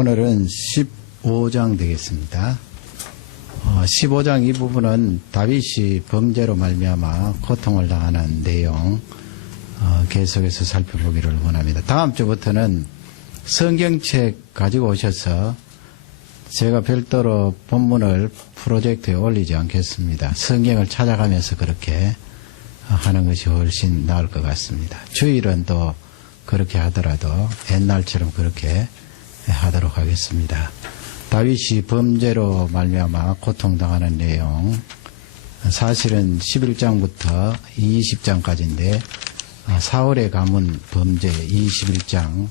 오늘은 15장 되겠습니다. 15장 이 부분은 다윗이 범죄로 말미암아 고통을 당하는 내용 계속해서 살펴보기를 원합니다. 다음 주부터는 성경책 가지고 오셔서 제가 별도로 본문을 프로젝트에 올리지 않겠습니다. 성경을 찾아가면서 그렇게 하는 것이 훨씬 나을 것 같습니다. 주일은 또 그렇게 하더라도 옛날처럼 그렇게 하도록 하겠습니다. 다윗이 범죄로 말미암아 고통당하는 내용, 사실은 11장부터 20장까지인데 사울의 가문 범죄 21장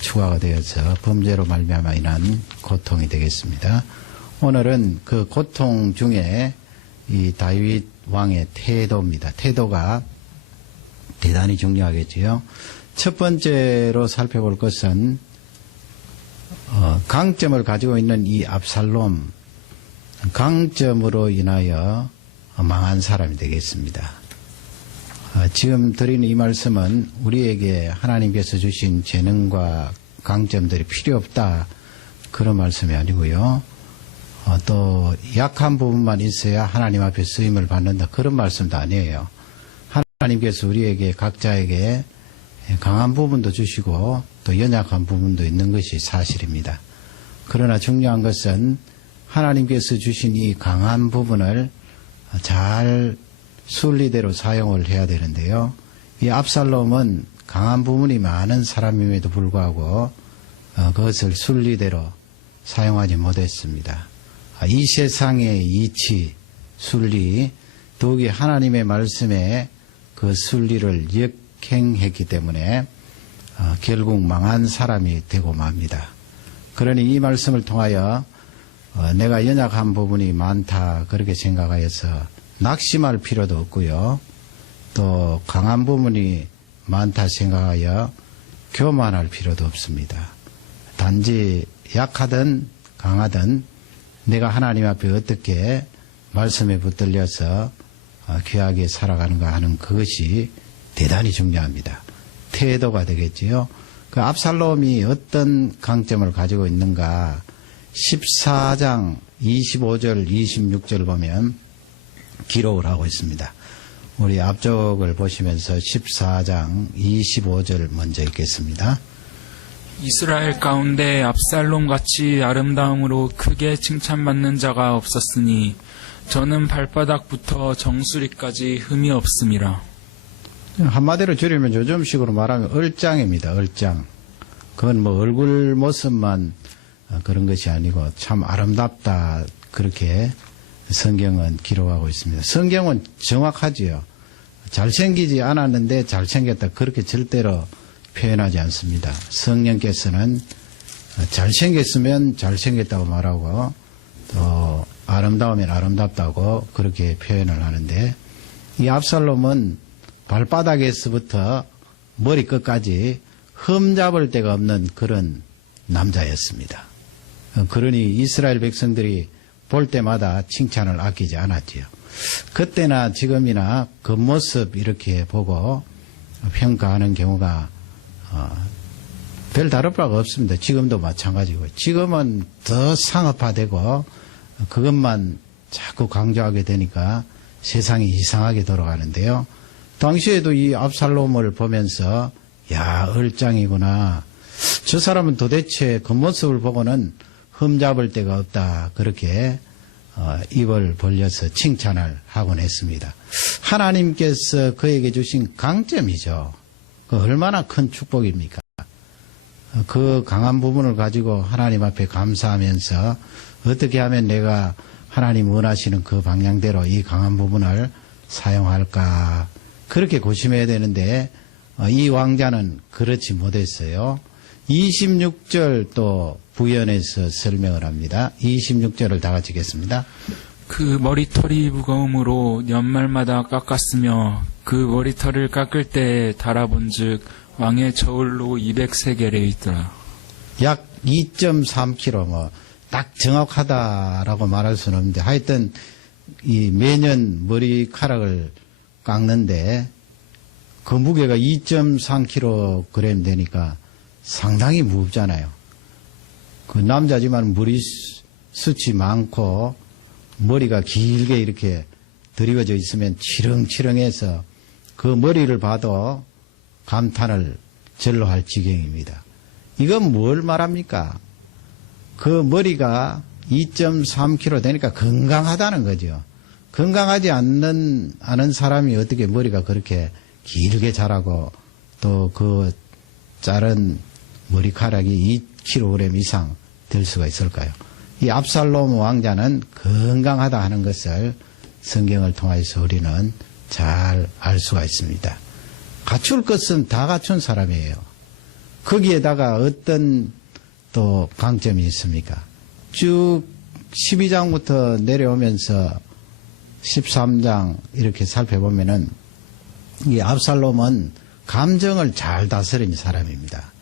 추가가 되어서 범죄로 말미암아 인한 고통이 되겠습니다. 오늘은 그 고통 중에 이 다윗 왕의 태도입니다. 태도가 대단히 중요하겠지요. 첫 번째로 살펴볼 것은 강점을 가지고 있는 이 압살롬, 강점으로 인하여 망한 사람이 되겠습니다. 지금 드리는 이 말씀은 우리에게 하나님께서 주신 재능과 강점들이 필요 없다, 그런 말씀이 아니고요. 또 약한 부분만 있어야 하나님 앞에 쓰임을 받는다, 그런 말씀도 아니에요. 하나님께서 우리에게 각자에게 강한 부분도 주시고 또 연약한 부분도 있는 것이 사실입니다. 그러나 중요한 것은 하나님께서 주신 이 강한 부분을 잘 순리대로 사용을 해야 되는데요. 이 압살롬은 강한 부분이 많은 사람임에도 불구하고 그것을 순리대로 사용하지 못했습니다. 이 세상의 이치, 순리, 더욱이 하나님의 말씀에 그 순리를 역행했기 때문에 결국 망한 사람이 되고 맙니다. 그러니 이 말씀을 통하여 내가 연약한 부분이 많다 그렇게 생각하여서 낙심할 필요도 없고요. 또 강한 부분이 많다 생각하여 교만할 필요도 없습니다. 단지 약하든 강하든 내가 하나님 앞에 어떻게 말씀에 붙들려서 귀하게 살아가는가 하는 그것이 대단히 중요합니다. 태도가 되겠지요. 그 압살롬이 어떤 강점을 가지고 있는가, 14장 25절 26절 보면 기록을 하고 있습니다. 우리 앞쪽을 보시면서 14장 25절 먼저 읽겠습니다. 이스라엘 가운데 압살롬같이 아름다움으로 크게 칭찬받는 자가 없었으니 저는 발바닥부터 정수리까지 흠이 없음이라. 한마디로 줄이면 요즘식으로 말하면 얼짱입니다. 얼짱. 그건 뭐 얼굴 모습만 그런 것이 아니고 참 아름답다, 그렇게 성경은 기록하고 있습니다. 성경은 정확하지요. 잘생기지 않았는데 잘생겼다, 그렇게 절대로 표현하지 않습니다. 성령께서는 잘생겼으면 잘생겼다고 말하고 또 아름다우면 아름답다고 그렇게 표현을 하는데, 이 압살롬은 발바닥에서부터 머리끝까지 흠잡을 데가 없는 그런 남자였습니다. 그러니 이스라엘 백성들이 볼 때마다 칭찬을 아끼지 않았지요. 그때나 지금이나 겉모습 이렇게 보고 평가하는 경우가 별 다를 바가 없습니다. 지금도 마찬가지고, 지금은 더 상업화되고 그것만 자꾸 강조하게 되니까 세상이 이상하게 돌아가는데요. 당시에도 이 압살롬을 보면서 야, 얼짱이구나, 저 사람은 도대체 겉모습을 보고는 흠잡을 데가 없다, 그렇게 입을 벌려서 칭찬을 하곤 했습니다. 하나님께서 그에게 주신 강점이죠. 그 얼마나 큰 축복입니까? 그 강한 부분을 가지고 하나님 앞에 감사하면서 어떻게 하면 내가 하나님 원하시는 그 방향대로 이 강한 부분을 사용할까, 그렇게 고심해야 되는데 이 왕자는 그렇지 못했어요. 26절 또 부연해서 설명을 합니다. 26절을 다 같이 읽겠습니다. 그 머리털이 무거움으로 연말마다 깎았으며 그 머리털을 깎을 때 달아본 즉 왕의 저울로 200세겔에 있더라. 약 2.3kg, 딱 정확하다라고 말할 수는 없는데 하여튼 이 매년 머리카락을 깎는데 그 무게가 2.3kg 되니까 상당히 무겁잖아요. 그 남자지만 머리숱이 많고 머리가 길게 이렇게 드리워져 있으면 치렁치렁해서 그 머리를 봐도 감탄을 절로 할 지경입니다. 이건 뭘 말합니까? 그 머리가 2.3kg 되니까 건강하다는 거죠. 건강하지 않은 사람이 어떻게 머리가 그렇게 길게 자라고 또 그 자른 머리카락이 2kg 이상 될 수가 있을까요? 이 압살롬 왕자는 건강하다 하는 것을 성경을 통해서 우리는 잘 알 수가 있습니다. 갖출 것은 다 갖춘 사람이에요. 거기에다가 어떤 또 강점이 있습니까? 쭉 12장부터 내려오면서 13장 이렇게 살펴보면은 이 압살롬은 감정을 잘 다스린 사람입니다.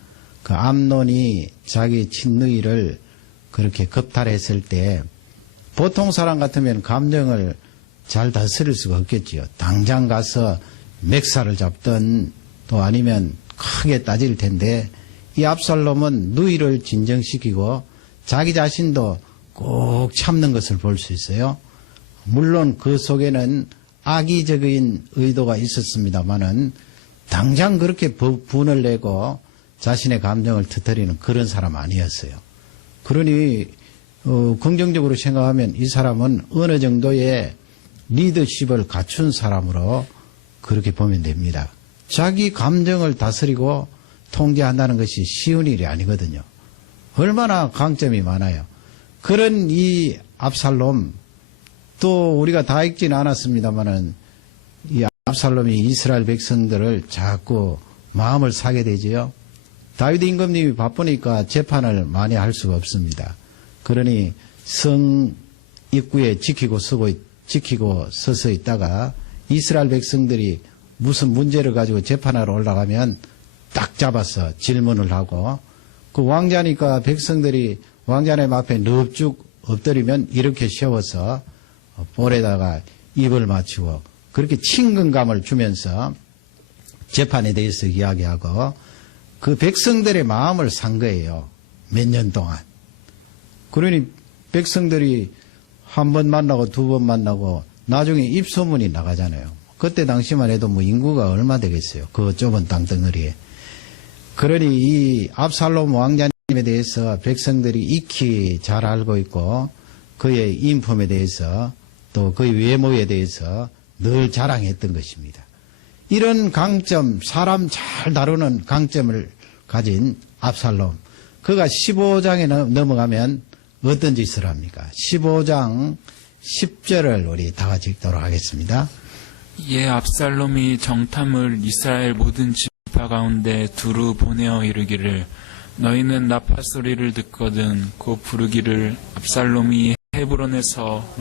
그 암논이 자기 친누이를 그렇게 겁탈했을 때 보통 사람 같으면 감정을 잘 다스릴 수가 없겠지요. 당장 가서 맥살을 잡든 또 아니면 크게 따질 텐데 이 압살롬은 누이를 진정시키고 자기 자신도 꼭 참는 것을 볼 수 있어요. 물론 그 속에는 악의적인 의도가 있었습니다마는 당장 그렇게 분을 내고 자신의 감정을 터뜨리는 그런 사람 아니었어요. 그러니 긍정적으로 생각하면 이 사람은 어느 정도의 리더십을 갖춘 사람으로 그렇게 보면 됩니다. 자기 감정을 다스리고 통제한다는 것이 쉬운 일이 아니거든요. 얼마나 강점이 많아요. 그런 이 압살롬, 또 우리가 다 읽지는 않았습니다마는 이 압살롬이 이스라엘 백성들을 자꾸 마음을 사게 되지요. 다윗 임금님이 바쁘니까 재판을 많이 할 수가 없습니다. 그러니 성 입구에 지키고 서서 있다가 이스라엘 백성들이 무슨 문제를 가지고 재판하러 올라가면 딱 잡아서 질문을 하고 그 왕자니까 백성들이 왕자님 앞에 넙죽 엎드리면 이렇게 세워서 볼에다가 입을 맞추고 그렇게 친근감을 주면서 재판에 대해서 이야기하고 그 백성들의 마음을 산 거예요. 몇 년 동안. 그러니 백성들이 한 번 만나고 두 번 만나고 나중에 입소문이 나가잖아요. 그때 당시만 해도 뭐 인구가 얼마 되겠어요. 그 좁은 땅덩어리에. 그러니 이 압살롬 왕자님에 대해서 백성들이 익히 잘 알고 있고 그의 인품에 대해서 또 그의 외모에 대해서 늘 자랑했던 것입니다. 이런 강점, 사람 잘 다루는 강점을 가진 압살롬. 그가 15장에 넘어가면 어떤 짓을 합니까? 15장 10절을 우리 다 같이 읽도록 하겠습니다. 이에 압살롬이 정탐을 이스라엘 모든 지파 가운데 두루 보내어 이르기를 너희는 나팔 소리를 듣거든 곧 부르기를 압살롬이 헤브론에서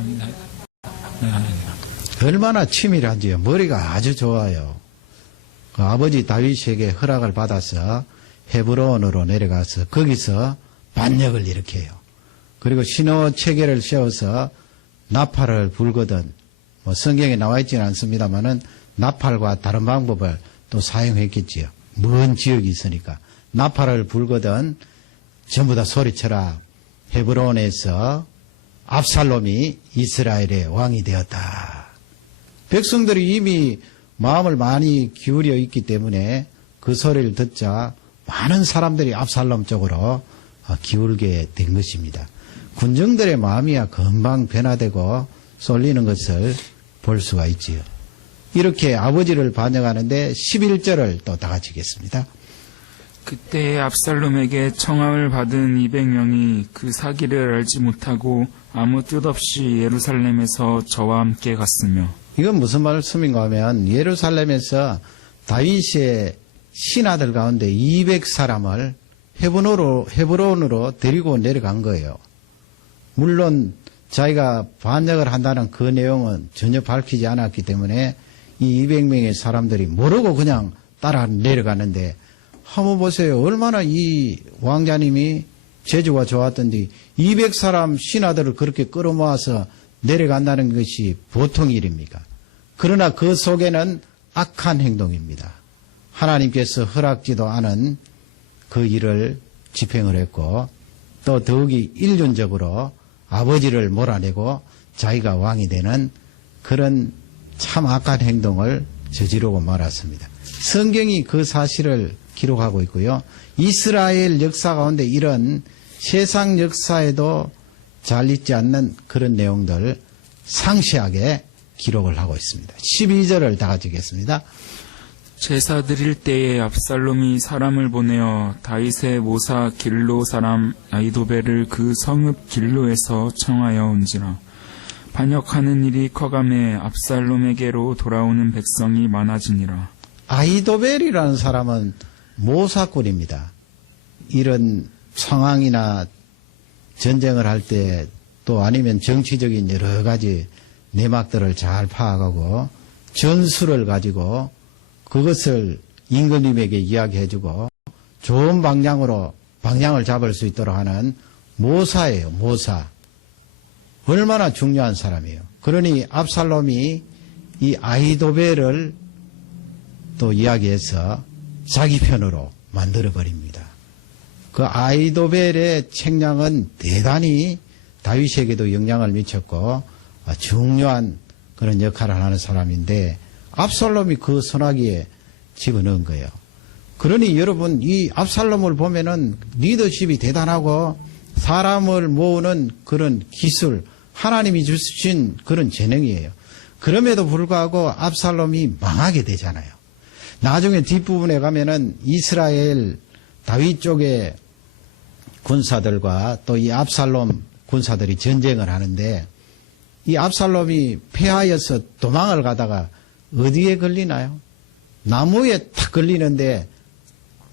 얼마나 치밀한지요. 머리가 아주 좋아요. 그 아버지 다윗에게 허락을 받아서 헤브론으로 내려가서 거기서 반역을 일으켜요. 그리고 신호 체계를 세워서 나팔을 불거든 뭐 성경에 나와 있지는 않습니다만은 나팔과 다른 방법을 또 사용했겠지요. 먼 지역이 있으니까 나팔을 불거든 전부 다 소리쳐라. 헤브론에서 압살롬이 이스라엘의 왕이 되었다. 백성들이 이미 마음을 많이 기울여 있기 때문에 그 소리를 듣자 많은 사람들이 압살롬 쪽으로 기울게 된 것입니다. 군정들의 마음이야 금방 변화되고 쏠리는 것을 볼 수가 있지요. 이렇게 아버지를 반역하는데 11절을 또 다 같이 읽겠습니다. 그때 압살롬에게 청함을 받은 200명이 그 사기를 알지 못하고 아무 뜻 없이 예루살렘에서 저와 함께 갔으며. 이건 무슨 말씀인가 하면 예루살렘에서 다윗의 신하들 가운데 200사람을 헤브론으로 데리고 내려간 거예요. 물론 자기가 반역을 한다는 그 내용은 전혀 밝히지 않았기 때문에 이 200명의 사람들이 모르고 그냥 따라 내려가는데 한번 보세요. 얼마나 이 왕자님이 재주가 좋았던지 200사람 신하들을 그렇게 끌어모아서 내려간다는 것이 보통 일입니까? 그러나 그 속에는 악한 행동입니다. 하나님께서 허락지도 않은 그 일을 집행을 했고 또 더욱이 일륜적으로 아버지를 몰아내고 자기가 왕이 되는 그런 참 악한 행동을 저지르고 말았습니다. 성경이 그 사실을 기록하고 있고요. 이스라엘 역사 가운데 이런 세상 역사에도 잘 잊지 않는 그런 내용들 상세하게 기록을 하고 있습니다. 12절을 다 같이 읽겠습니다. 제사 드릴 때에 압살롬이 사람을 보내어 다윗의 모사 길로 사람 아히도벨을 그 성읍 길로에서 청하여 온지라. 반역하는 일이 커감해 압살롬에게로 돌아오는 백성이 많아지니라. 아히도벨이라는 사람은 모사꾼입니다. 이런 상황이나 전쟁을 할 때 또 아니면 정치적인 여러 가지 내막들을 잘 파악하고 전술을 가지고 그것을 임금님에게 이야기해주고 좋은 방향을 잡을 수 있도록 하는 모사예요. 모사. 얼마나 중요한 사람이에요. 그러니 압살롬이 이 아히도벨을 또 이야기해서 자기 편으로 만들어버립니다. 그 아히도벨의 책량은 대단히 다윗에게도 영향을 미쳤고 중요한 그런 역할을 하는 사람인데 압살롬이 그 소나기에 집어넣은 거예요. 그러니 여러분 이 압살롬을 보면은 리더십이 대단하고 사람을 모으는 그런 기술, 하나님이 주신 그런 재능이에요. 그럼에도 불구하고 압살롬이 망하게 되잖아요. 나중에 뒷부분에 가면은 이스라엘 다윗 쪽의 군사들과 또 이 압살롬 군사들이 전쟁을 하는데 이 압살롬이 패하여서 도망을 가다가 어디에 걸리나요? 나무에 탁 걸리는데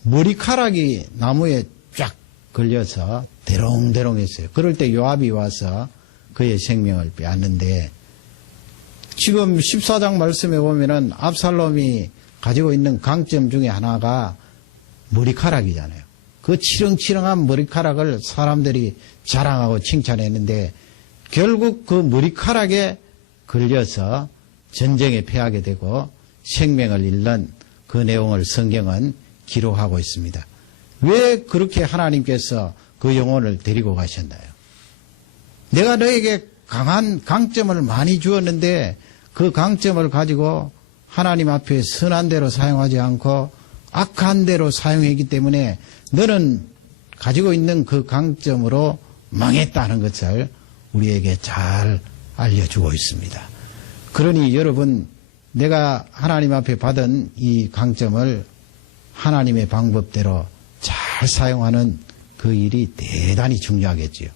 머리카락이 나무에 쫙 걸려서 대롱대롱했어요. 그럴 때 요압이 와서 그의 생명을 빼앗는데 지금 14장 말씀에 보면은 압살롬이 가지고 있는 강점 중에 하나가 머리카락이잖아요. 그 치렁치렁한 머리카락을 사람들이 자랑하고 칭찬했는데 결국 그 머리카락에 걸려서 전쟁에 패하게 되고 생명을 잃는 그 내용을 성경은 기록하고 있습니다. 왜 그렇게 하나님께서 그 영혼을 데리고 가셨나요? 내가 너에게 강한 강점을 많이 주었는데 그 강점을 가지고 하나님 앞에 선한 대로 사용하지 않고 악한 대로 사용했기 때문에 너는 가지고 있는 그 강점으로 망했다는 것을 우리에게 잘 알려주고 있습니다. 그러니 여러분 내가 하나님 앞에 받은 이 강점을 하나님의 방법대로 잘 사용하는 그 일이 대단히 중요하겠지요.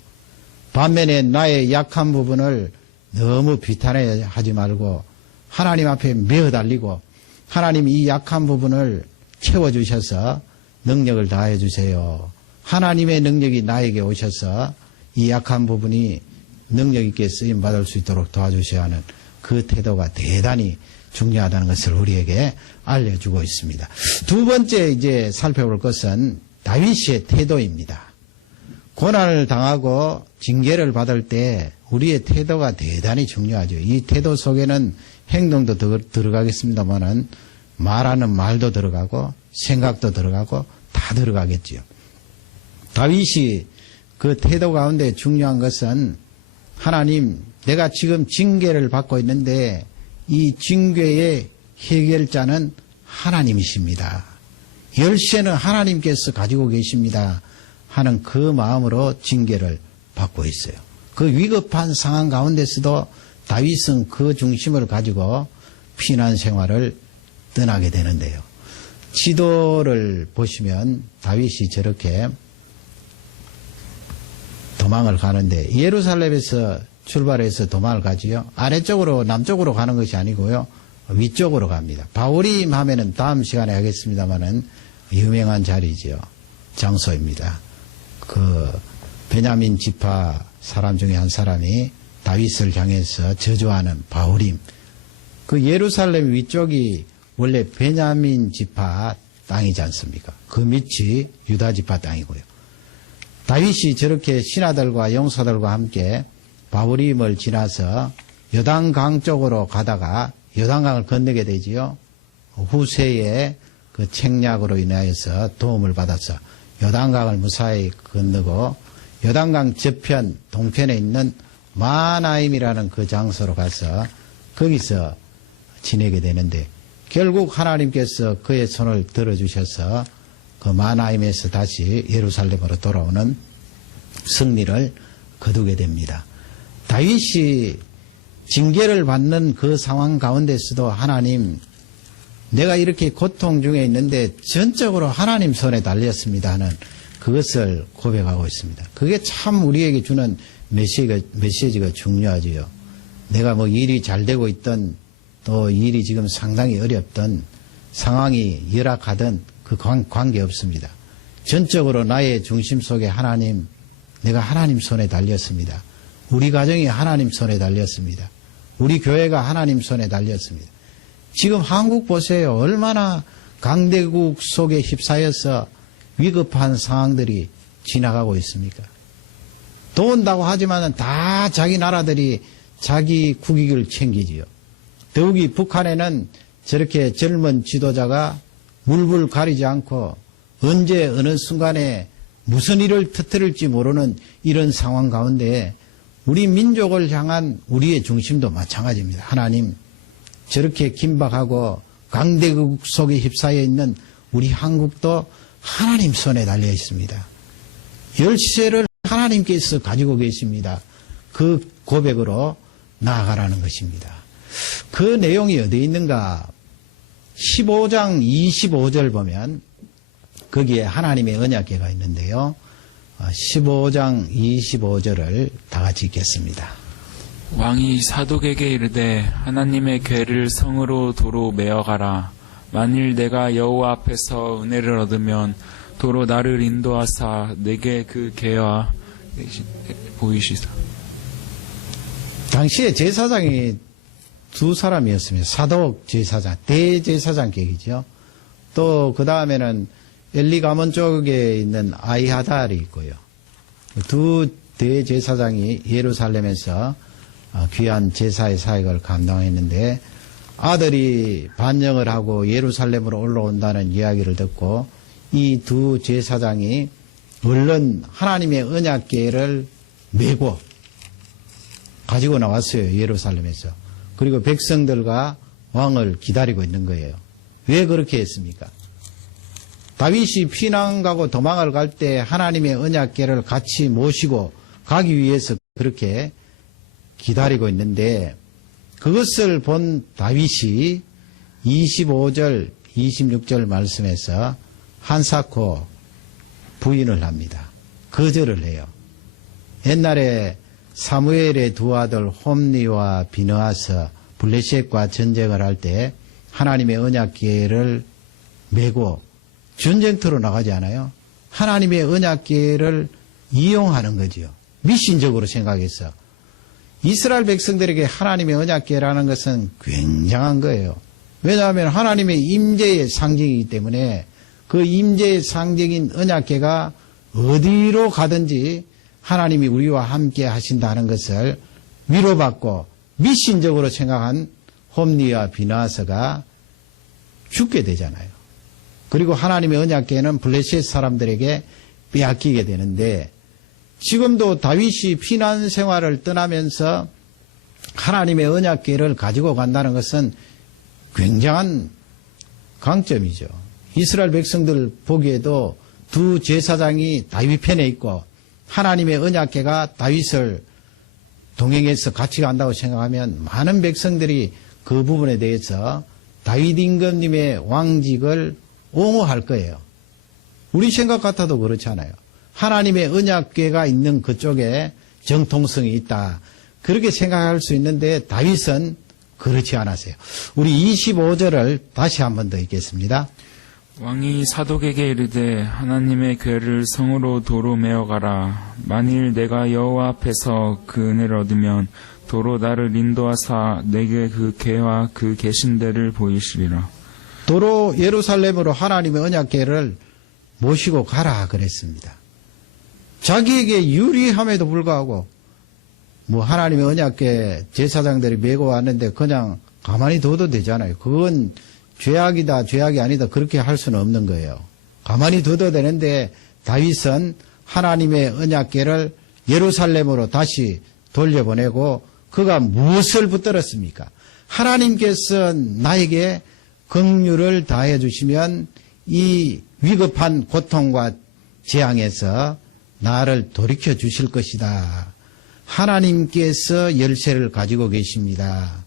반면에 나의 약한 부분을 너무 비탄하지 말고 하나님 앞에 메어 달리고 하나님 이 약한 부분을 채워주셔서 능력을 다해 주세요. 하나님의 능력이 나에게 오셔서 이 약한 부분이 능력 있게 쓰임 받을 수 있도록 도와주셔야 하는 그 태도가 대단히 중요하다는 것을 우리에게 알려주고 있습니다. 두 번째 이제 살펴볼 것은 다윗의 태도입니다. 고난을 당하고 징계를 받을 때 우리의 태도가 대단히 중요하죠. 이 태도 속에는 행동도 들어가겠습니다만은 말하는 말도 들어가고 생각도 들어가고 다 들어가겠지요. 다윗이 그 태도 가운데 중요한 것은 하나님 내가 지금 징계를 받고 있는데 이 징계의 해결자는 하나님이십니다. 열쇠는 하나님께서 가지고 계십니다 하는 그 마음으로 징계를 받고 있어요. 그 위급한 상황 가운데서도 다윗은 그 중심을 가지고 피난 생활을 떠나게 되는데요. 지도를 보시면 다윗이 저렇게 도망을 가는데 예루살렘에서 출발해서 도망을 가지요. 아래쪽으로 남쪽으로 가는 것이 아니고요. 위쪽으로 갑니다. 바울임 하면은 다음 시간에 하겠습니다만은 유명한 자리지요. 장소입니다. 그 베냐민 지파 사람 중에 한 사람이 다윗을 향해서 저주하는 바울임. 그 예루살렘 위쪽이 원래 베냐민 지파 땅이지 않습니까? 그 밑이 유다 지파 땅이고요. 다윗이 저렇게 신하들과 용사들과 함께 바울임을 지나서 요단강 쪽으로 가다가 요단강을 건너게 되지요. 후세의 그 책략으로 인하여서 도움을 받아서 요단강을 무사히 건너고 요단강 저편 동편에 있는 마하나임이라는 그 장소로 가서 거기서 지내게 되는데 결국 하나님께서 그의 손을 들어주셔서 그 마하나임에서 다시 예루살렘으로 돌아오는 승리를 거두게 됩니다. 다윗이 징계를 받는 그 상황 가운데서도 하나님, 내가 이렇게 고통 중에 있는데 전적으로 하나님 손에 달렸습니다 하는 그것을 고백하고 있습니다. 그게 참 우리에게 주는 메시지가 중요하지요. 내가 뭐 일이 잘 되고 있던 또 일이 지금 상당히 어렵던 상황이 열악하던 그 관계 없습니다. 전적으로 나의 중심 속에 하나님, 내가 하나님 손에 달렸습니다. 우리 가정이 하나님 손에 달렸습니다. 우리 교회가 하나님 손에 달렸습니다. 지금 한국 보세요. 얼마나 강대국 속에 휩싸여서 위급한 상황들이 지나가고 있습니까? 도운다고 하지만은 다 자기 나라들이 자기 국익을 챙기지요. 더욱이 북한에는 저렇게 젊은 지도자가 물불 가리지 않고 언제 어느 순간에 무슨 일을 터뜨릴지 모르는 이런 상황 가운데 우리 민족을 향한 우리의 중심도 마찬가지입니다. 하나님, 저렇게 긴박하고 강대국 속에 휩싸여 있는 우리 한국도 하나님 손에 달려 있습니다. 열쇠를 하나님께서 가지고 계십니다. 그 고백으로 나아가라는 것입니다. 그 내용이 어디에 있는가? 15장 25절 보면 거기에 하나님의 언약궤가 있는데요. 15장 25절을 다 같이 읽겠습니다. 왕이 사독에게 이르되 하나님의 궤를 성으로 도로 메어가라. 만일 내가 여호와 앞에서 은혜를 얻으면 도로 나를 인도하사 내게 그 궤와 보이시사. 당시에 제사장이 두 사람이었습니다. 사독 제사장, 대제사장 격이죠. 또 그 다음에는 엘리 가문 쪽에 있는 아이하달이 있고요. 두 대제사장이 예루살렘에서 귀한 제사의 사역을 감당했는데 아들이 반영을 하고 예루살렘으로 올라온다는 이야기를 듣고 이 두 제사장이 얼른 하나님의 언약궤를 메고 가지고 나왔어요. 예루살렘에서. 그리고 백성들과 왕을 기다리고 있는 거예요. 왜 그렇게 했습니까? 다윗이 피난 가고 도망을 갈 때 하나님의 언약궤를 같이 모시고 가기 위해서 그렇게 기다리고 있는데 그것을 본 다윗이 25절, 26절 말씀에서 한사코 부인을 합니다. 거절을 해요. 옛날에 사무엘의 두 아들 홈리와 비느하스 블레셋과 전쟁을 할 때 하나님의 언약궤를 메고 전쟁터로 나가지 않아요? 하나님의 언약궤를 이용하는 거지요. 미신적으로 생각해서. 이스라엘 백성들에게 하나님의 언약궤라는 것은 굉장한 거예요. 왜냐하면 하나님의 임재의 상징이기 때문에 그 임재의 상징인 언약궤가 어디로 가든지 하나님이 우리와 함께 하신다는 것을 위로받고 미신적으로 생각한 홈리와 비느하스가 죽게 되잖아요. 그리고 하나님의 언약궤는 블레셋 사람들에게 빼앗기게 되는데 지금도 다윗이 피난 생활을 떠나면서 하나님의 언약궤를 가지고 간다는 것은 굉장한 강점이죠. 이스라엘 백성들 보기에도 두 제사장이 다윗 편에 있고 하나님의 언약궤가 다윗을 동행해서 같이 간다고 생각하면 많은 백성들이 그 부분에 대해서 다윗 임금님의 왕직을 옹호할 거예요. 우리 생각 같아도 그렇잖아요. 하나님의 언약궤가 있는 그쪽에 정통성이 있다. 그렇게 생각할 수 있는데 다윗은 그렇지 않았어요. 우리 25절을 다시 한 번 더 읽겠습니다. 왕이 사독에게 이르되 하나님의 궤를 성으로 도로 메어가라. 만일 내가 여호와 앞에서 그 은혜를 얻으면 도로 나를 인도하사 내게 그 궤와 그 계신 데를 보이시리라. 도로 예루살렘으로 하나님의 언약궤를 모시고 가라 그랬습니다. 자기에게 유리함에도 불구하고 뭐 하나님의 언약궤 제사장들이 메고 왔는데 그냥 가만히 둬도 되잖아요. 그건 죄악이다 죄악이 아니다 그렇게 할 수는 없는 거예요. 가만히 둬도 되는데 다윗은 하나님의 언약궤를 예루살렘으로 다시 돌려보내고 그가 무엇을 붙들었습니까? 하나님께서 나에게 긍휼을 다해 주시면 이 위급한 고통과 재앙에서 나를 돌이켜 주실 것이다. 하나님께서 열쇠를 가지고 계십니다.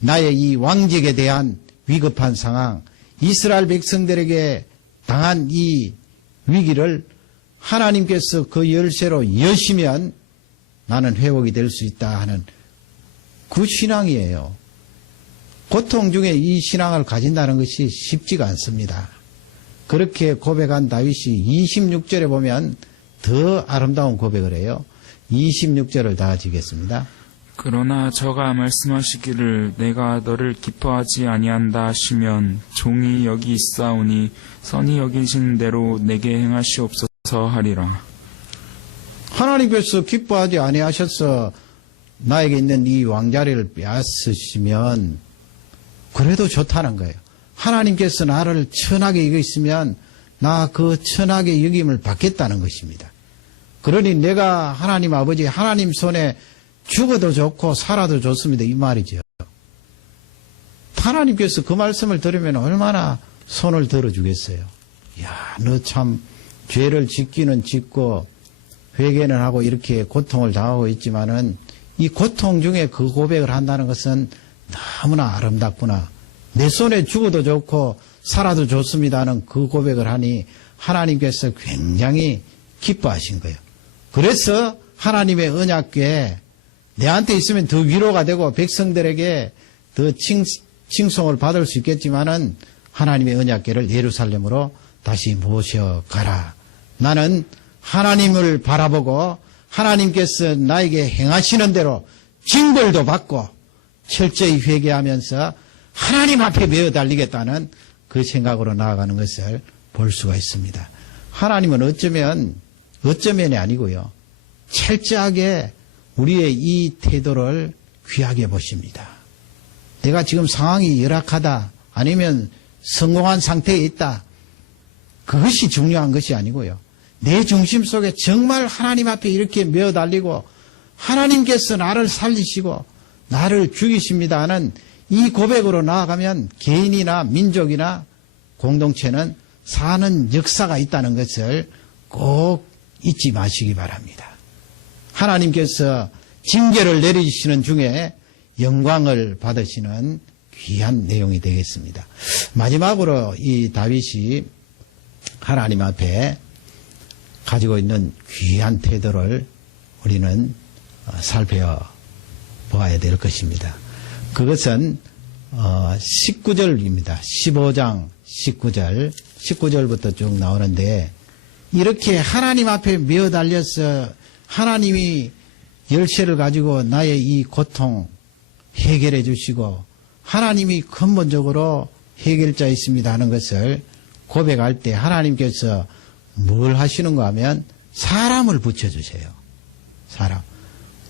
나의 이 왕직에 대한 위급한 상황, 이스라엘 백성들에게 당한 이 위기를 하나님께서 그 열쇠로 여시면 나는 회복이 될 수 있다 하는 그 신앙이에요. 고통 중에 이 신앙을 가진다는 것이 쉽지가 않습니다. 그렇게 고백한 다윗이 26절에 보면 더 아름다운 고백을 해요. 26절을 다 지겠습니다. 그러나 저가 말씀하시기를 내가 너를 기뻐하지 아니한다 하시면 종이 여기 있사오니 선히 여기신 대로 내게 행하시옵소서 하리라. 하나님께서 기뻐하지 아니하셔서 나에게 있는 이 왕자리를 빼앗으시면 그래도 좋다는 거예요. 하나님께서 나를 천하게 여기시면 나 그 천하게 여김을 받겠다는 것입니다. 그러니 내가 하나님 아버지 하나님 손에 죽어도 좋고 살아도 좋습니다. 이 말이죠. 하나님께서 그 말씀을 들으면 얼마나 손을 들어주겠어요. 야, 너 참 죄를 짓기는 짓고 회개는 하고 이렇게 고통을 당하고 있지만은 이 고통 중에 그 고백을 한다는 것은 너무나 아름답구나. 내 손에 죽어도 좋고 살아도 좋습니다는 그 고백을 하니 하나님께서 굉장히 기뻐하신 거예요. 그래서 하나님의 언약궤 내한테 있으면 더 위로가 되고 백성들에게 더 칭송을 받을 수 있겠지만은 하나님의 언약궤를 예루살렘으로 다시 모셔가라. 나는 하나님을 바라보고 하나님께서 나에게 행하시는 대로 징벌도 받고 철저히 회개하면서 하나님 앞에 메어 달리겠다는 그 생각으로 나아가는 것을 볼 수가 있습니다. 하나님은 어쩌면이 아니고요. 철저하게 우리의 이 태도를 귀하게 보십니다. 내가 지금 상황이 열악하다 아니면 성공한 상태에 있다. 그것이 중요한 것이 아니고요. 내 중심 속에 정말 하나님 앞에 이렇게 메어 달리고 하나님께서 나를 살리시고 나를 죽이십니다 하는 이 고백으로 나아가면 개인이나 민족이나 공동체는 사는 역사가 있다는 것을 꼭 잊지 마시기 바랍니다. 하나님께서 징계를 내리시는 중에 영광을 받으시는 귀한 내용이 되겠습니다. 마지막으로 이 다윗이 하나님 앞에 가지고 있는 귀한 태도를 우리는 살펴보아야 될 것입니다. 그것은 19절입니다. 15장 19절부터 쭉 나오는데 이렇게 하나님 앞에 메어 달려서 하나님이 열쇠를 가지고 나의 이 고통 해결해 주시고 하나님이 근본적으로 해결자이십니다 하는 것을 고백할 때 하나님께서 뭘 하시는가 하면 사람을 붙여주세요. 사람.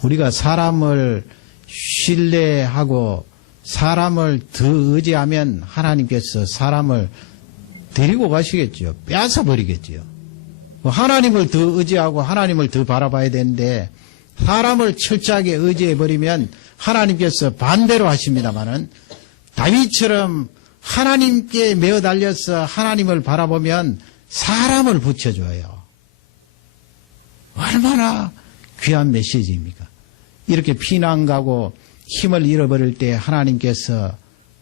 우리가 사람을 신뢰하고 사람을 더 의지하면 하나님께서 사람을 데리고 가시겠죠. 빼앗아 버리겠죠. 하나님을 더 의지하고 하나님을 더 바라봐야 되는데 사람을 철저하게 의지해 버리면 하나님께서 반대로 하십니다마는 다윗처럼 하나님께 메어 달려서 하나님을 바라보면 사람을 붙여줘요. 얼마나 귀한 메시지입니까? 이렇게 피난 가고 힘을 잃어버릴 때 하나님께서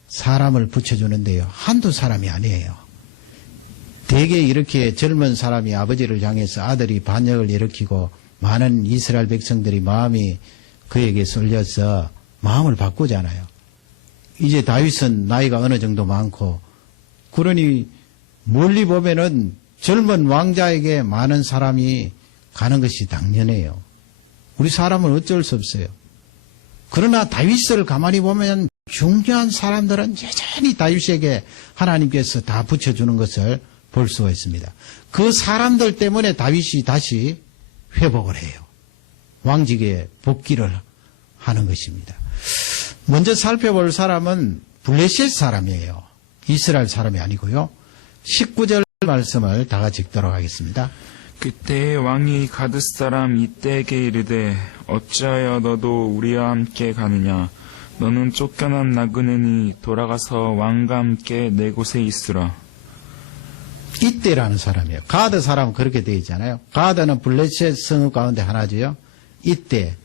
사람을 붙여주는데요. 한두 사람이 아니에요. 대개 이렇게 젊은 사람이 아버지를 향해서 아들이 반역을 일으키고 많은 이스라엘 백성들이 마음이 그에게 쏠려서 마음을 바꾸잖아요. 이제 다윗은 나이가 어느 정도 많고 그러니 멀리 보면은 젊은 왕자에게 많은 사람이 가는 것이 당연해요. 우리 사람은 어쩔 수 없어요. 그러나 다윗을 가만히 보면 중요한 사람들은 여전히 다윗에게 하나님께서 다 붙여주는 것을 볼 수가 있습니다. 그 사람들 때문에 다윗이 다시 회복을 해요. 왕직에 복귀를 하는 것입니다. 먼저 살펴볼 사람은 블레셋 사람이에요. 이스라엘 사람이 아니고요. 19절 말씀을 다 같이 읽도록 하겠습니다. 그때의 왕이 가드 사람 이때에게 이르되 어찌하여 너도 우리와 함께 가느냐 너는 쫓겨난 나그네니 돌아가서 왕과 함께 내 곳에 있으라. 이때라는 사람이에요. 가드 사람은 그렇게 되어 있잖아요. 가드는 블레셋 성읍 가운데 하나지요. 이때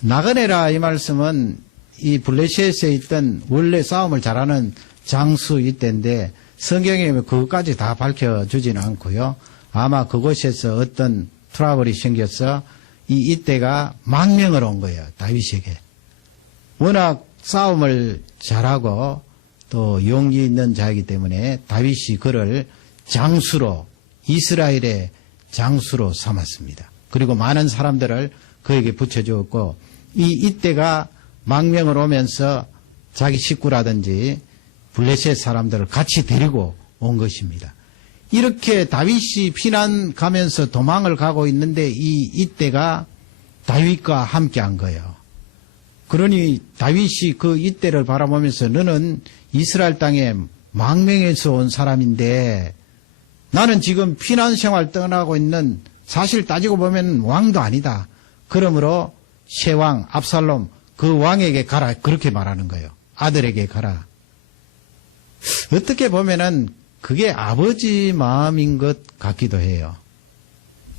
나그네라 이 말씀은 이 블레셋에 있던 원래 싸움을 잘하는 장수 이때인데 성경에 그것까지 다 밝혀주지는 않고요. 아마 그곳에서 어떤 트러블이 생겨서 이때가 망명을 온 거예요. 다윗에게. 워낙 싸움을 잘하고 또 용기 있는 자이기 때문에 다윗이 그를 장수로 이스라엘의 장수로 삼았습니다. 그리고 많은 사람들을 그에게 붙여주었고 이때가 망명을 오면서 자기 식구라든지 블레셋 사람들을 같이 데리고 온 것입니다. 이렇게 다윗이 피난 가면서 도망을 가고 있는데 이때가 다윗과 함께 한 거예요. 그러니 다윗이 그 이때를 바라보면서 너는 이스라엘 땅에 망명해서 온 사람인데 나는 지금 피난 생활 떠나고 있는 사실 따지고 보면 왕도 아니다. 그러므로 새 왕 압살롬 그 왕에게 가라 그렇게 말하는 거예요. 아들에게 가라. 어떻게 보면은 그게 아버지 마음인 것 같기도 해요.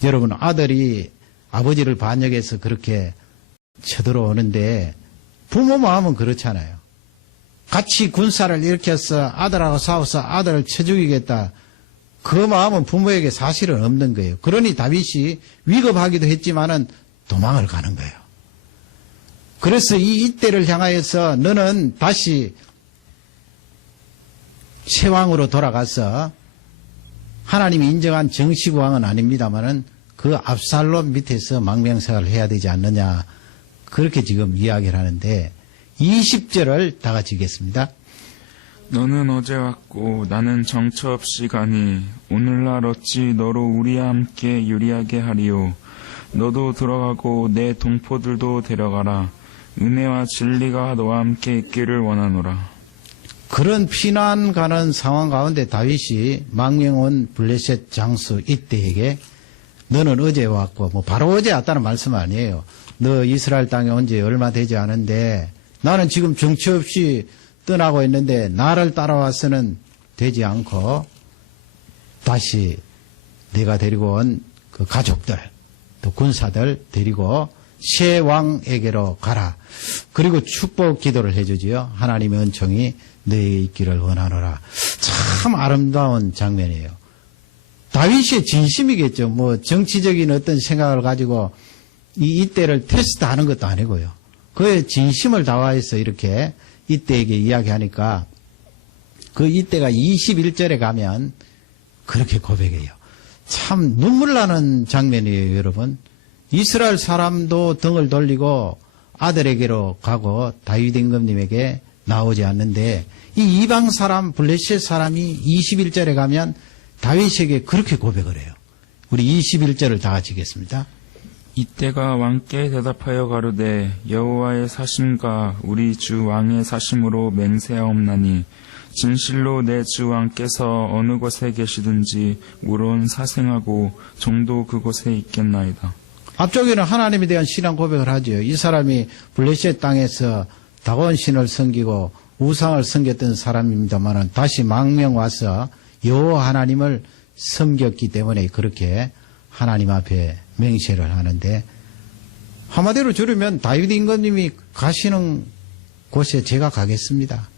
여러분 아들이 아버지를 반역해서 그렇게 쳐들어오는데 부모 마음은 그렇잖아요. 같이 군사를 일으켜서 아들하고 싸워서 아들을 쳐 죽이겠다. 그 마음은 부모에게 사실은 없는 거예요. 그러니 다윗이 위급하기도 했지만은 도망을 가는 거예요. 그래서 이때를 향하여서 너는 다시 새 왕으로 돌아가서 하나님이 인정한 정식 왕은 아닙니다만은 그 압살롬 밑에서 망명생활을 해야 되지 않느냐. 그렇게 지금 이야기를 하는데 20절을 다 같이 읽겠습니다. 너는 어제 왔고 나는 정처 없이 가니 오늘날 어찌 너로 우리와 함께 유리하게 하리요. 너도 들어가고 내 동포들도 데려가라. 은혜와 진리가 너와 함께 있기를 원하노라. 그런 피난 가는 상황 가운데 다윗이 망명 온 블레셋 장수 이때에게 너는 어제 왔고 뭐 바로 어제 왔다는 말씀 아니에요. 너 이스라엘 땅에 온 지 얼마 되지 않은데 나는 지금 정처 없이 떠나고 있는데 나를 따라와서는 되지 않고 다시 내가 데리고 온 그 가족들 또 군사들 데리고 새 왕에게로 가라. 그리고 축복 기도를 해주지요. 하나님의 은총이 너에게 있기를 원하노라. 참 아름다운 장면이에요. 다윗의 진심이겠죠. 뭐 정치적인 어떤 생각을 가지고 이때를 테스트하는 것도 아니고요. 그의 진심을 다하여서 이렇게 이때에게 이야기하니까 그 이때가 21절에 가면 그렇게 고백해요. 참 눈물 나는 장면이에요, 여러분. 이스라엘 사람도 등을 돌리고 아들에게로 가고 다윗 임금님에게 나오지 않는데 이 이방 사람 블레셋 사람이 21절에 가면 다윗에게 그렇게 고백을 해요. 우리 21절을 다 같이 읽겠습니다. 이때가 왕께 대답하여 가로되 여호와의 사심과 우리 주 왕의 사심으로 맹세하옵나니 진실로 내 주 왕께서 어느 곳에 계시든지 물론 사생하고 종도 그곳에 있겠나이다. 앞쪽에는 하나님에 대한 신앙 고백을 하죠. 이 사람이 블레셋 땅에서 다곤 신을 섬기고 우상을 섬겼던 사람입니다만 다시 망명 와서 여호와 하나님을 섬겼기 때문에 그렇게 하나님 앞에 맹세를 하는데 한마디로 줄이면 다윗 임금님이 가시는 곳에 제가 가겠습니다.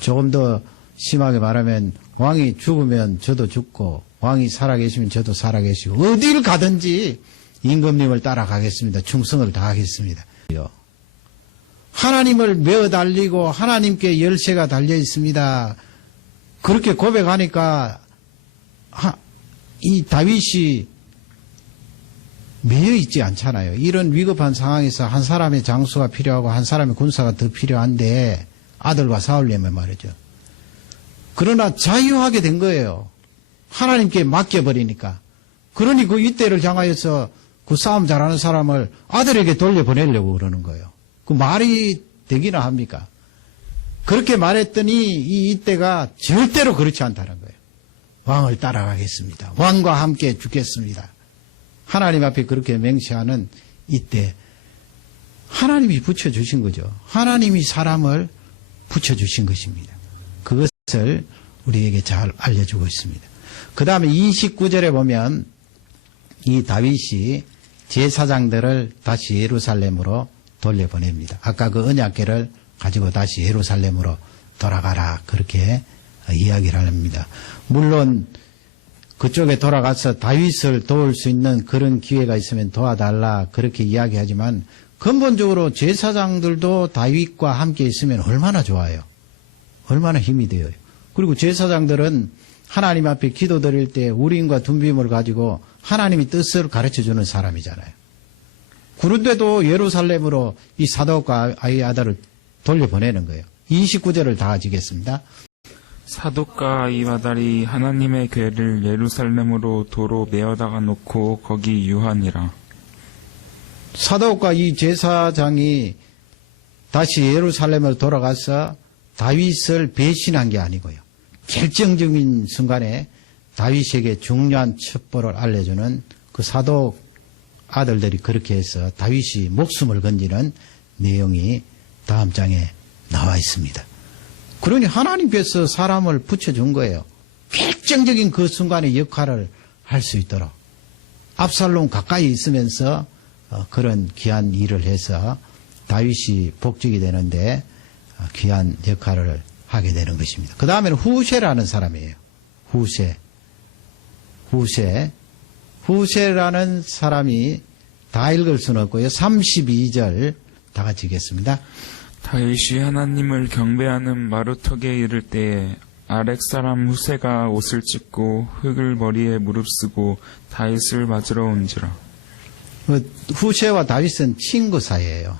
조금 더 심하게 말하면 왕이 죽으면 저도 죽고 왕이 살아계시면 저도 살아계시고 어디를 가든지 임금님을 따라가겠습니다. 충성을 다하겠습니다. 하나님을 메어 달리고 하나님께 열쇠가 달려 있습니다. 그렇게 고백하니까 이 다윗이 매여 있지 않잖아요. 이런 위급한 상황에서 한 사람의 장수가 필요하고 한 사람의 군사가 더 필요한데 아들과 싸우려면 말이죠. 그러나 자유하게 된 거예요. 하나님께 맡겨버리니까. 그러니 그 이때를 향하여서 그 싸움 잘하는 사람을 아들에게 돌려보내려고 그러는 거예요. 그 말이 되기나 합니까? 그렇게 말했더니 이때가 절대로 그렇지 않다는 거예요. 왕을 따라가겠습니다. 왕과 함께 죽겠습니다. 하나님 앞에 그렇게 맹세하는 이때 하나님이 붙여주신 거죠. 하나님이 사람을 붙여주신 것입니다. 그것을 우리에게 잘 알려주고 있습니다. 그 다음에 29절에 보면 이 다윗이 제사장들을 다시 예루살렘으로 돌려보냅니다. 아까 그 언약궤를 가지고 다시 예루살렘으로 돌아가라 그렇게 이야기를 합니다. 물론 그쪽에 돌아가서 다윗을 도울 수 있는 그런 기회가 있으면 도와달라 그렇게 이야기하지만 근본적으로 제사장들도 다윗과 함께 있으면 얼마나 좋아요. 얼마나 힘이 되어요. 그리고 제사장들은 하나님 앞에 기도드릴 때 우림과 둠빔을 가지고 하나님의 뜻을 가르쳐주는 사람이잖아요. 그런데도 예루살렘으로 이 사독과 아이아달을 돌려보내는 거예요. 29절을 다 가지겠습니다. 사독과 아이아달이 하나님의 궤를 예루살렘으로 도로 메어다가 놓고 거기 유하니라. 사독과 이 제사장이 다시 예루살렘으로 돌아가서 다윗을 배신한 게 아니고요. 결정적인 순간에 다윗에게 중요한 첩보를 알려주는 그 사독 아들들이 그렇게 해서 다윗이 목숨을 건지는 내용이 다음 장에 나와 있습니다. 그러니 하나님께서 사람을 붙여준 거예요. 결정적인 그 순간의 역할을 할 수 있도록. 압살롬 가까이 있으면서 그런 귀한 일을 해서 다윗이 복직이 되는데 귀한 역할을 하게 되는 것입니다. 그 다음에는 후세라는 사람이에요. 후세라는 사람이 다 읽을 수는 없고요. 32절 다 같이 읽겠습니다. 다윗이 하나님을 경배하는 마루턱에 이를 때에 아렉 사람 후세가 옷을 찢고 흙을 머리에 무릅쓰고 다윗을 맞으러 온지라. 후세와 다윗은 친구 사이예요.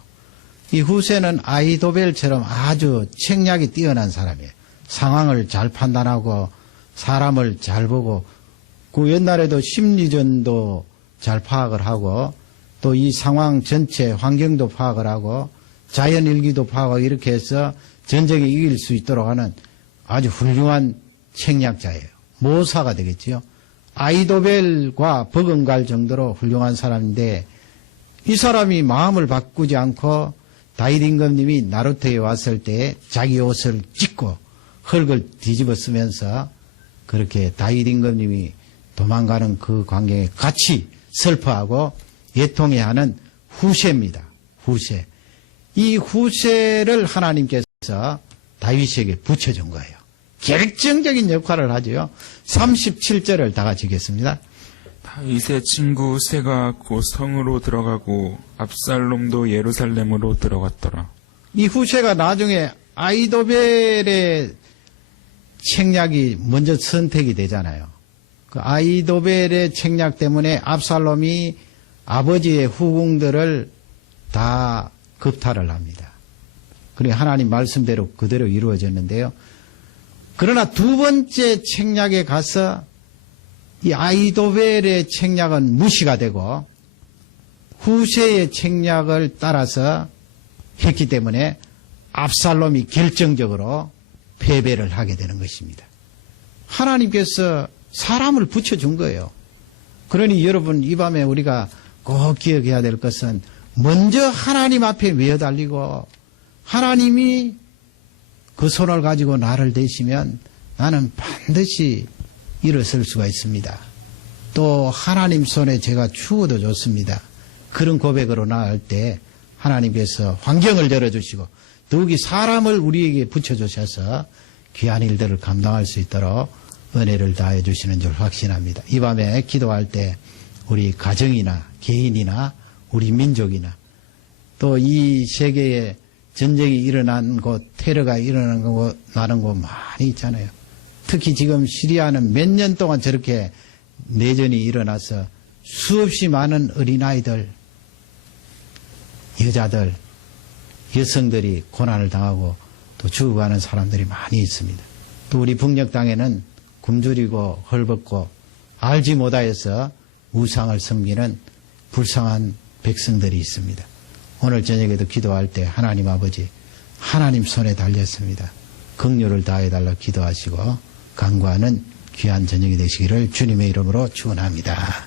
이 후세는 아히도벨처럼 아주 책략이 뛰어난 사람이에요. 상황을 잘 판단하고 사람을 잘 보고 그 옛날에도 심리전도 잘 파악을 하고 또 이 상황 전체 환경도 파악을 하고 자연일기도 파악하고 이렇게 해서 전쟁에 이길 수 있도록 하는 아주 훌륭한 책략자예요. 모사가 되겠지요. 아히도벨과 버금갈 정도로 훌륭한 사람인데 이 사람이 마음을 바꾸지 않고 다윗 임금님이 나루터에 왔을 때 자기 옷을 찢고 흙을 뒤집어 쓰면서 그렇게 다윗 임금님이 도망가는 그 광경에 같이 슬퍼하고 애통해하는 후세입니다. 후세. 이 후세를 하나님께서 다윗에게 붙여준 거예요. 결정적인 역할을 하죠. 37절을 다 같이 읽겠습니다. 다윗의 친구 후세가 곧 성으로 들어가고 압살롬도 예루살렘으로 들어갔더라. 이 후세가 나중에 아히도벨의 책략이 먼저 선택이 되잖아요. 그 아히도벨의 책략 때문에 압살롬이 아버지의 후궁들을 다 겁탈을 합니다. 그래 하나님 말씀대로 그대로 이루어졌는데요. 그러나 두 번째 책략에 가서 이 아히도벨의 책략은 무시가 되고 후세의 책략을 따라서 했기 때문에 압살롬이 결정적으로 패배를 하게 되는 것입니다. 하나님께서 사람을 붙여준 거예요. 그러니 여러분 이 밤에 우리가 꼭 기억해야 될 것은 먼저 하나님 앞에 외어달리고 하나님이 그 손을 가지고 나를 대시면 나는 반드시 일어설 수가 있습니다. 또 하나님 손에 제가 죽어도 좋습니다. 그런 고백으로 나갈 때 하나님께서 환경을 열어주시고 더욱이 사람을 우리에게 붙여주셔서 귀한 일들을 감당할 수 있도록 은혜를 다해 주시는 줄 확신합니다. 이 밤에 기도할 때 우리 가정이나 개인이나 우리 민족이나 또 이 세계에 전쟁이 일어난 곳, 테러가 일어나는 곳 많이 있잖아요. 특히 지금 시리아는 몇 년 동안 저렇게 내전이 일어나서 수없이 많은 어린아이들, 여자들, 여성들이 고난을 당하고 또 죽어가는 사람들이 많이 있습니다. 또 우리 북녘 땅에는 굶주리고 헐벗고 알지 못하여서 우상을 섬기는 불쌍한 백성들이 있습니다. 오늘 저녁에도 기도할 때 하나님 아버지 하나님 손에 달렸습니다. 긍휼을 다해달라 기도하시고 간구하는 귀한 저녁이 되시기를 주님의 이름으로 축원합니다.